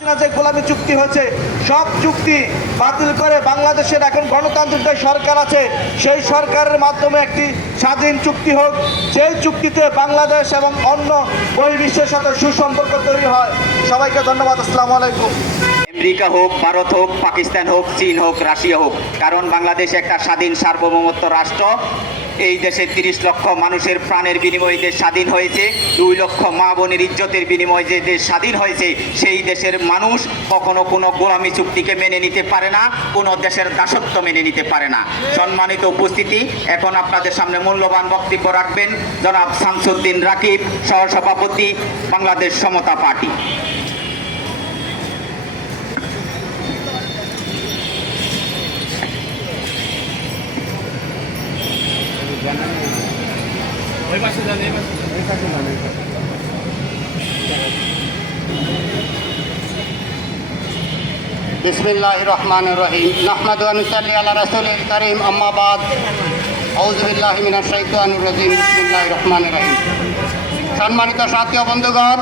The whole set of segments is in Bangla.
যে গোলামী চুক্তি হয়েছে সব চুক্তি বাতিল করে বাংলাদেশের এখন গণতান্ত্রিক যে সরকার আছে সেই সরকারের মাধ্যমে একটি স্বাধীন চুক্তি হোক, যেই চুক্তিতে বাংলাদেশ এবং অন্য বহির্বিশ্বের সাথে সুসম্পর্ক তৈরি হয়। সবাইকে ধন্যবাদ। আসসালামু আলাইকুম। আমেরিকা হোক, ভারত হোক, পাকিস্তান হোক, চীন হোক, রাশিয়া হোক, কারণ বাংলাদেশ একটা স্বাধীন সার্বভৌমত্ব রাষ্ট্র। এই দেশে 30 লক্ষ মানুষের প্রাণের বিনিময়ে দেশ স্বাধীন হয়েছে, 2 লক্ষ মা বোনের ইজ্জতের বিনিময়ে যে দেশ স্বাধীন হয়েছে, সেই দেশের মানুষ কখনো কোনো গোলামী চুক্তিকে মেনে নিতে পারে না, কোনো দেশের দাসত্ব মেনে নিতে পারে না। সম্মানিত উপস্থিতি, এখন আপনাদের সামনে মূল্যবান বক্তব্য রাখবেন জনাব শামসুদ্দিন রাকিব, সহসভাপতি, বাংলাদেশ সমতা পার্টি। बिस्मिल्लाहिर रहमानिर रहीम नहमदु व नुसल्ली अला रसूलिल करीम अम्मा बाद आउযু বিল্লাহি মিনাশ শাইতানির রাজিম বিসমিল্লাহির রহমানির রহিম। সম্মানিত সাথী ও বন্ধুগণ,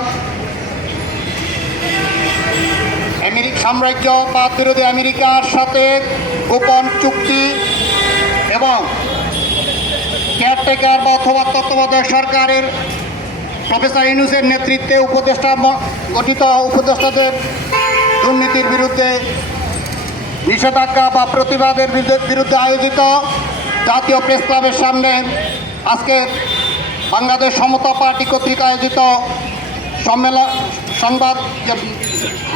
আমেরিকা সাম্রাজ্যবাদ বিরোধী আমেরিকার সাথে গোপন চুক্তি এবং কেয়ারটেকার বা অথবা তত্ত্বাবধায়ক সরকারের প্রফেসর ইউনূসের নেতৃত্বে গঠিত উপদেষ্টাদের দুর্নীতির বিরুদ্ধে নিষেধাজ্ঞা বা প্রতিবাদের বিরুদ্ধে আয়োজিত জাতীয় প্রেস ক্লাবের সামনে আজকে বাংলাদেশ সমতা পার্টি কর্তৃক আয়োজিত সংবাদ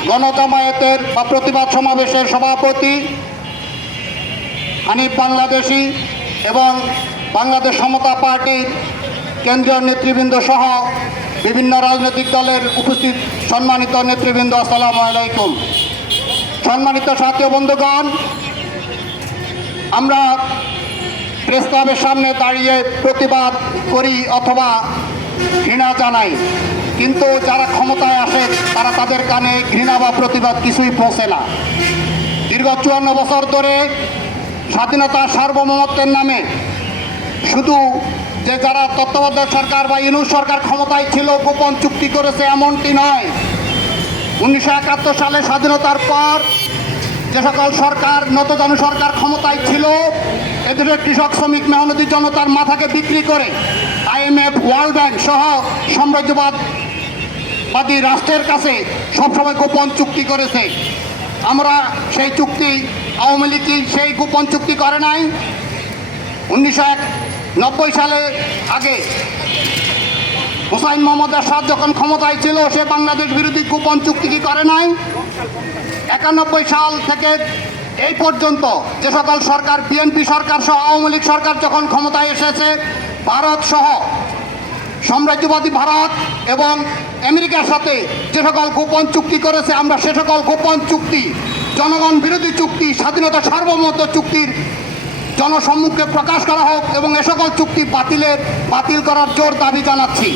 গণজামায়াতের বা প্রতিবাদ সমাবেশের সভাপতি হানিফ বাংলাদেশি এবং বাংলাদেশ সমতা পার্টির কেন্দ্রীয় নেতৃবৃন্দ সহ বিভিন্ন রাজনৈতিক দলের উপস্থিত সম্মানিত নেতৃবৃন্দ, আসসালামু আলাইকুম। সম্মানিত সাথী বন্ধুগণ, আমরা প্রেস ক্লাবের সামনে দাঁড়িয়ে প্রতিবাদ করি অথবা ঘৃণা জানাই, কিন্তু যারা ক্ষমতায় আসে তারা তাদের কানে ঘৃণা বা প্রতিবাদ কিছুই পৌঁছে না। দীর্ঘ 54 বছর ধরে স্বাধীনতার সার্বভৌমত্বের নামে শুধু যে যারা তত্ত্বাবধায়ক সরকার বা ইউনূস সরকার ক্ষমতায় ছিল গোপন চুক্তি করেছে এমনটি নয়। 1971 সালে স্বাধীনতার পর যে সকল সরকার নতজানু সরকার ক্ষমতায় ছিল, এদেশের কৃষক, শ্রমিক, মেহনতি জনতার মাথাকে বিক্রি করে IMF, ওয়ার্ল্ড ব্যাংক সহ সাম্রাজ্যবাদী রাষ্ট্রের কাছে সবসময় গোপন চুক্তি করেছে। আমরা সেই চুক্তি, আওয়ামী লীগ সেই গোপন চুক্তি করে নাই। 1990 সালে আগে হুসাইন মোহাম্মদ এরশাদ যখন ক্ষমতায় ছিল সে বাংলাদেশ বিরোধী গোপন চুক্তি কি করে নাই? 91 সাল থেকে এই পর্যন্ত যে সকল সরকার, বিএনপি সরকার সহ আওয়ামী লীগ সরকার যখন ক্ষমতায় এসেছে, ভারত সহ সাম্রাজ্যবাদী ভারত এবং আমেরিকার সাথে যে সকল গোপন চুক্তি করেছে, আমরা সে সকল গোপন চুক্তি, জনগণ বিরোধী চুক্তি, স্বাধীনতা সার্বভৌমত্ব চুক্তির জনসম্মুখে প্রকাশ করা হোক এবং এ সকল চুক্তি বাতিল করার জোর দাবি জানাচ্ছি।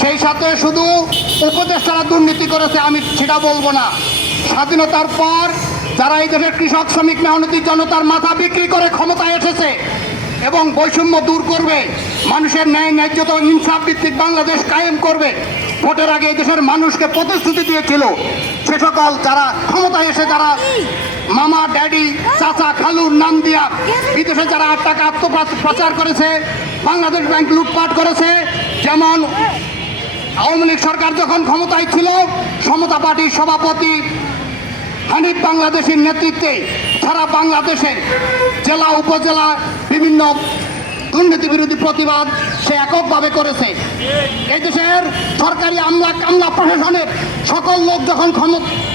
সেই সাথে শুধু উপদেষ্টারা দুর্নীতি করেছে আমি সেটা বলবো না। স্বাধীনতার পর যারা এই দেশের কৃষক, শ্রমিক, মেহনতি জনতার মাথা বিক্রি করে ক্ষমতায় এসেছে এবং বৈষম্য দূর করবে, মানুষের ন্যায় ন্যায্যতা, ইনসাফ ভিত্তিক বাংলাদেশ কায়েম করবে, ভোটের আগে এই দেশের মানুষকে প্রতিশ্রুতি দিয়েছিল, সে সকল যারা ক্ষমতায় এসে যারা মামা, ড্যাডি, চাচা, খালুর নাম দিয়া বিদেশে যারা 8 টাকা আত্মপ্রচার করেছে, বাংলাদেশ ব্যাংক লুটপাট করেছে, যেমন আওয়ামী লীগ সরকার যখন ক্ষমতায় ছিল সমতা পার্টির সভাপতি হানিফ বাংলাদেশের নেতৃত্বে সারা বাংলাদেশের জেলা, উপজেলা বিভিন্ন দুর্নীতি বিরোধী প্রতিবাদ সে এককভাবে করেছে। এই দেশের সরকারি আমলা কামলা প্রশাসনের সকল লোক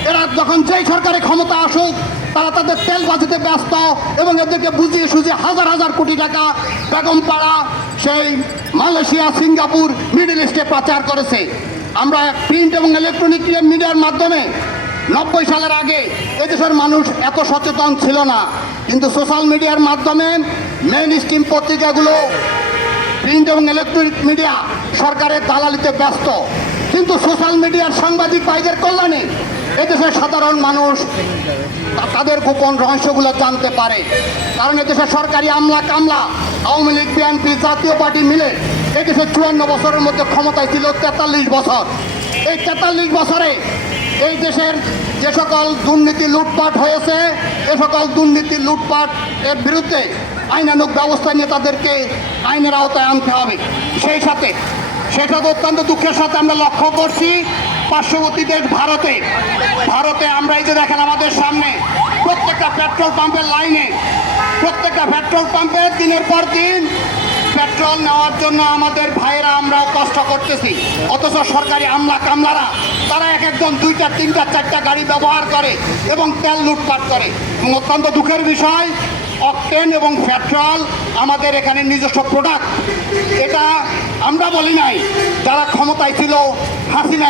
এরা যখন যেই সরকারি ক্ষমতা আসুক তারা তাদের তেল বাজিতে ব্যস্ত এবং এদেরকে বুঝিয়ে সুঝিয়ে হাজার হাজার কোটি টাকা বেগমপাড়া, সেই মালয়েশিয়া, সিঙ্গাপুর, মিডল ইস্টে পাচার করেছে। আমরা প্রিন্ট এবং ইলেকট্রনিক মিডিয়ার মাধ্যমে 90 সালের আগে এদেশের মানুষ এত সচেতন ছিল না, কিন্তু সোশ্যাল মিডিয়ার মাধ্যমে মেইন স্ট্রিম পত্রিকাগুলো, প্রিন্ট এবং ইলেকট্রনিক মিডিয়া সরকারের দালালিতে ব্যস্ত। কিন্তু সোশ্যাল মিডিয়ার সাংবাদিক ভাইদের কল্যাণে এদেশের সাধারণ মানুষ তাদের গোপন রহস্যগুলো জানতে পারে। কারণ এদেশের সরকারি আমলা কামলা, আওয়ামী লীগ, বিএনপি, জাতীয় পার্টি মিলে এদেশের 54 বছরের মধ্যে ক্ষমতায় ছিল 43 বছর। এই 43 বছরে এই দেশের যে সকল দুর্নীতি লুটপাট হয়েছে এ সকল দুর্নীতি লুটপাট এর বিরুদ্ধে আইনানুগ ব্যবস্থা নিয়ে তাদেরকে আইনের আওতায় আনতে হবে। সেই সাথে সেটা তো অত্যন্ত দুঃখের সাথে আমরা লক্ষ্য করছি পার্শ্ববর্তী দেশ ভারতে আমরা এই যে দেখেন আমাদের সামনে প্রত্যেকটা পেট্রোল পাম্পের লাইনে প্রত্যেকটা পেট্রোল পাম্পে দিনের পর দিন পেট্রোল নেওয়ার জন্য আমাদের ভাইয়েরা আমরাও কষ্ট করতেছি, অথচ সরকারি আমলা কামলারা তারা এক একজন 2টা 3টা 4টা গাড়ি ব্যবহার করে এবং তেল লুটপাট করে। এবং অত্যন্ত দুঃখের বিষয় অকটেন এবং পেট্রোল আমাদের এখানে নিজস্ব প্রোডাক্ট। এটা আমরা বলি নাই, যারা ক্ষমতায় ছিল হাসিনা